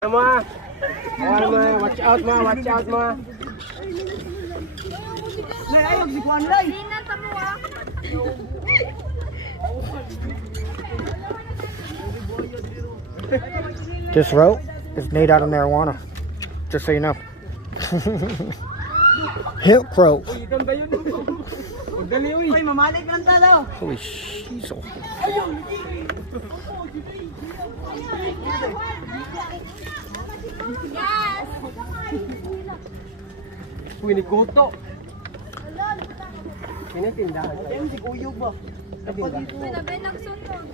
Ma, watch out ma, watch out ma. Nay, ayog si Juan Lay. This rope is made out of marijuana. Just so you know. Hemp rope. Uy, ganda yun. Dali uy. Uy, mamalik lang ta daw. Holy shizzle. Uy, ni Kuto. Pinatindahan ka. Ayun si Kuyog ba? Pinabenak sunod.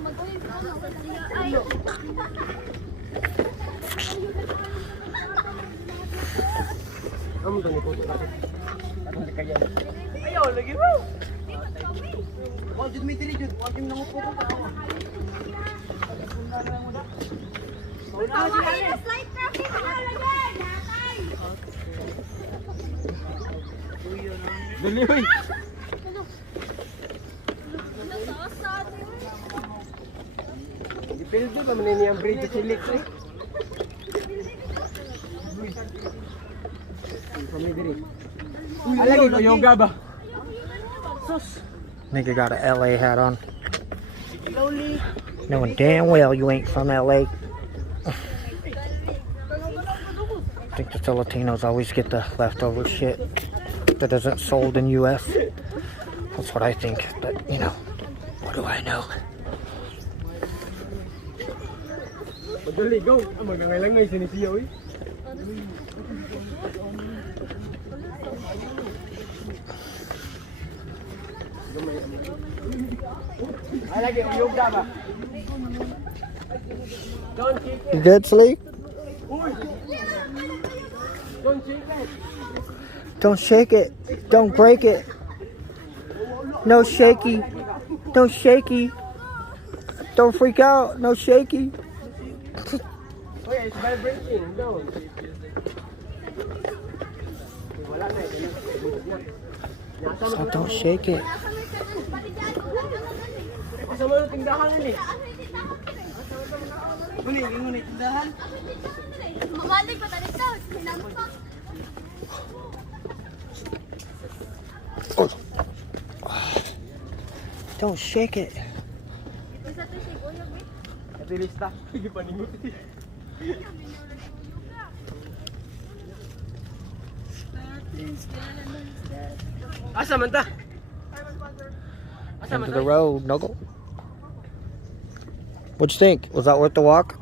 Mag-uwi ko na sa siya. Ay! Amo to ni Kuto. Ano kaya? Ayaw, lagi mo. Wag jud may tili jud. Wag jud namo po. Ay, slight traffic na lagay! Nakay! Dali uy. Ano sa asad? Dipildi ba man ni ang bridge silik eh. Kami diri. Alagi ko yoga ba? Nigga got a LA hat on. Slowly. Knowing damn well you ain't from LA. I think the Filipinos always get the leftover shit that isn't sold in US. That's what I think, but you know, what do I know? Madali go. Magangay-langay sinisiya uy. Alagi ko yoga ba? Don't kick it. You good, Slee? Don't kick it. Don't shake it. Don't break it. No shaky. No shaky. Don't freak out. No shaky. Wait, it's vibrating. No. Wala na. So don't shake it. Kasama ng tindahan yun eh. Ngunit tindahan. Mabalik ko tayo ito. Sinampak. Don't shake it. Isa to si Kuya B. Ito yung lista. Hindi pa ningot. Asa man ta? Asa End man of ta? the road, Nuggle. What'd you think? Was that worth the walk?